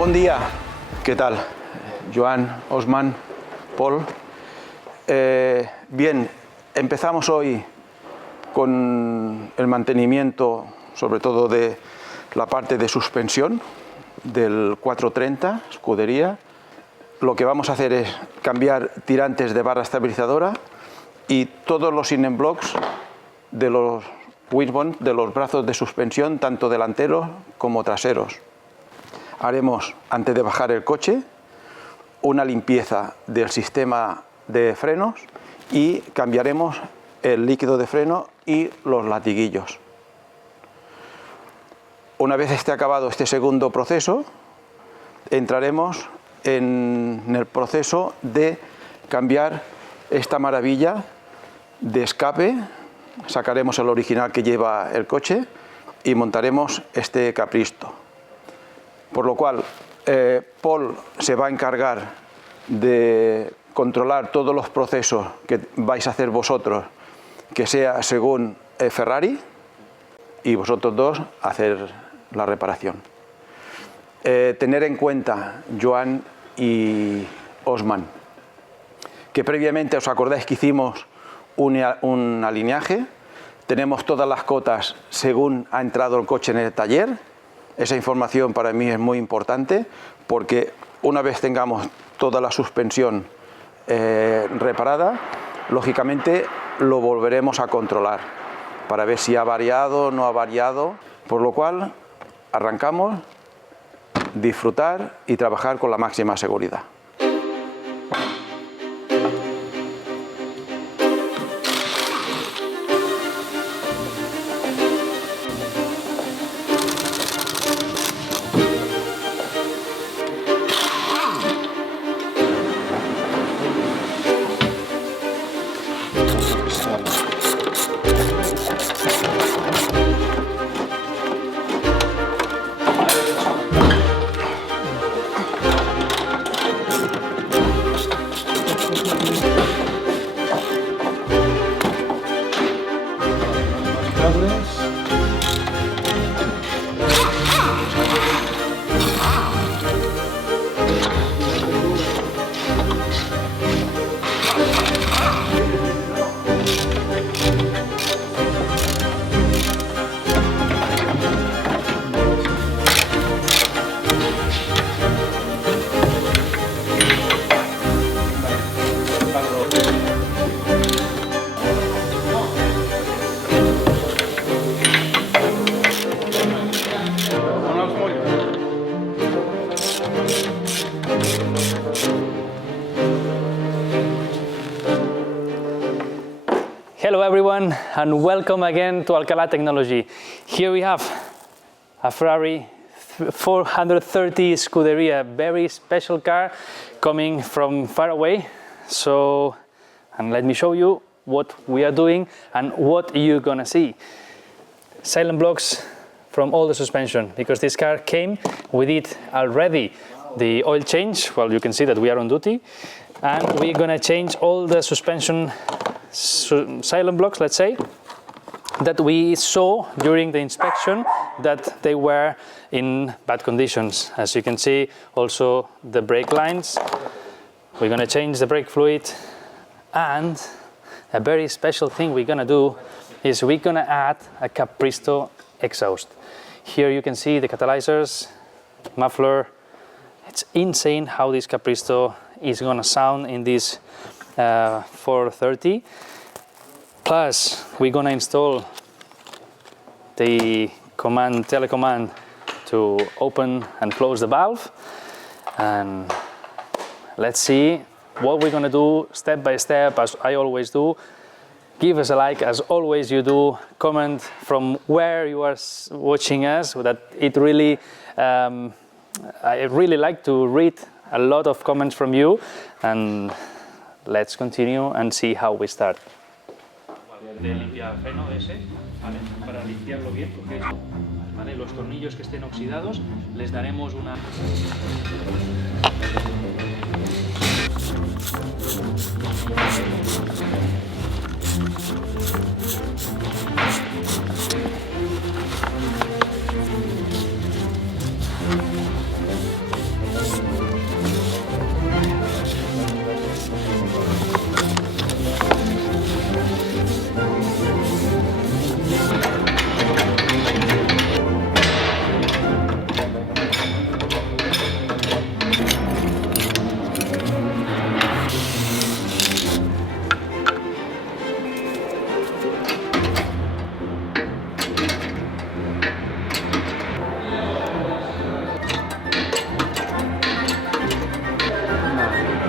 Buen día, ¿qué tal? Joan, Osman, Paul. Bien, empezamos hoy con el mantenimiento, sobre todo de la parte de suspensión del 430 Scuderia. Lo que vamos a hacer es cambiar tirantes de barra estabilizadora y todos los in blocks de los wishbone, de los brazos de suspensión, tanto delanteros como traseros. Haremos, antes de bajar el coche, una limpieza del sistema de frenos y cambiaremos el líquido de freno y los latiguillos. Una vez esté acabado este segundo proceso, entraremos en el proceso de cambiar esta maravilla de escape. Sacaremos el original que lleva el coche y montaremos este Capristo. Por lo cual, Paul se va a encargar de controlar todos los procesos que vais a hacer vosotros, que sea según Ferrari, y vosotros dos hacer la reparación. Tener en cuenta, Joan y Osman, que previamente os acordáis que hicimos un alineaje. Tenemos todas las cotas según ha entrado el coche en el taller. Esa información para mí es muy importante porque una vez tengamos toda la suspensión reparada, lógicamente lo volveremos a controlar para ver si ha variado o no ha variado, por lo cual arrancamos, disfrutar y trabajar con la máxima seguridad. Hello everyone and welcome again to Alcalà Technology. Here we have a Ferrari 430 Scuderia, very special car coming from far away. So, and let me show you what we are doing and what you're gonna see. Silent blocks from all the suspension, because this car came with it already. The oil change, well, you can see that we are on duty, and we're gonna change all the suspension silent blocks, let's say, that we saw during the inspection that they were in bad conditions. As you can see, also the brake lines. We're gonna change the brake fluid, and a very special thing we're gonna do is we're gonna add a Capristo exhaust. Here you can see the catalyzers, muffler. It's insane how this Capristo is gonna sound in this 430. Plus, we're gonna install the telecommand to open and close the valve. And let's see what we're gonna do step by step, as I always do. Give us a like, as always you do. Comment from where you are watching us. That it really, I really like to read a lot of comments from you. And let's continue and see how we start. De limpiafreno ese, ¿vale? Para limpiarlo bien, porque ¿vale? Los tornillos que estén oxidados les daremos una...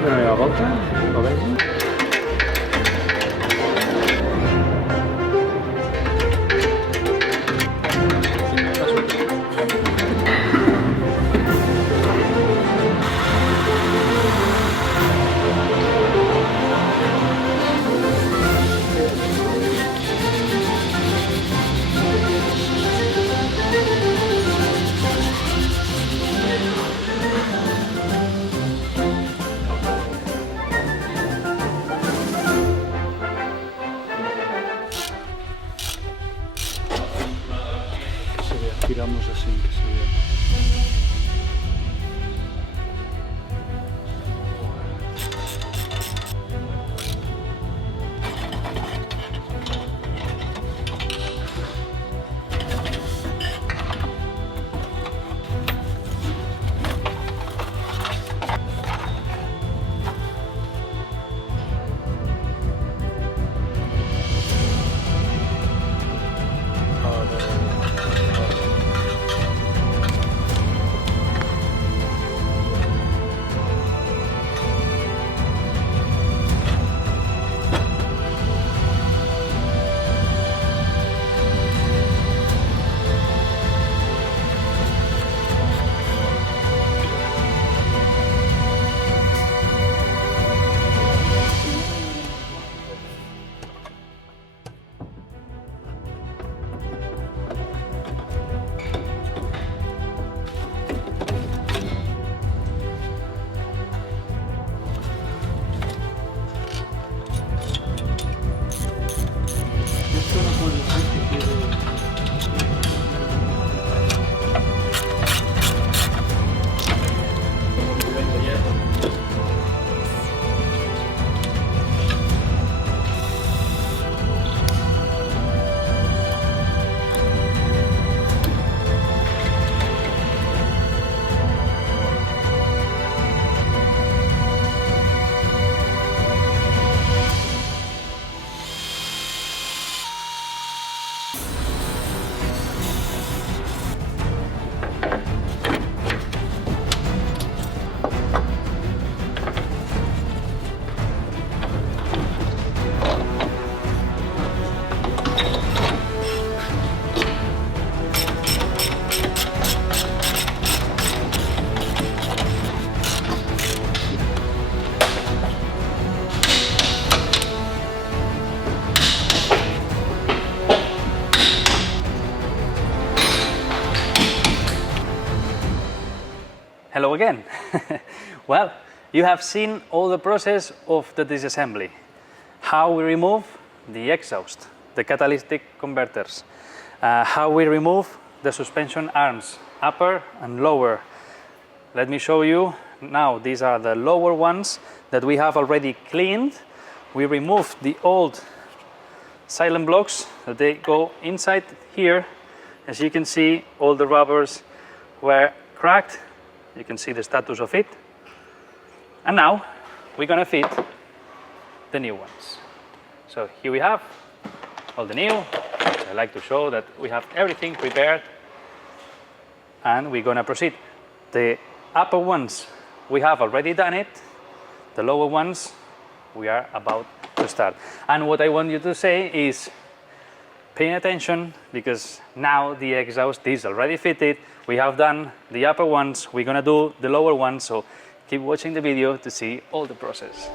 Primera volta, ¿lo veis? Hello again. Well, you have seen all the process of the disassembly. How we remove the exhaust, the catalytic converters, how we remove the suspension arms, upper and lower. Let me show you now. These are the lower ones that we have already cleaned. We removed the old silent blocks that they go inside here. As you can see, all the rubbers were cracked. You can see the status of it. And now we're gonna fit the new ones. So here we have all the new. I like to show that we have everything prepared and we're gonna proceed. The upper ones, we have already done it. The lower ones, we are about to start. And what I want you to say is paying attention, because now the exhaust is already fitted. We have done the upper ones, we're gonna do the lower ones, so keep watching the video to see all the process.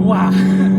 Wow!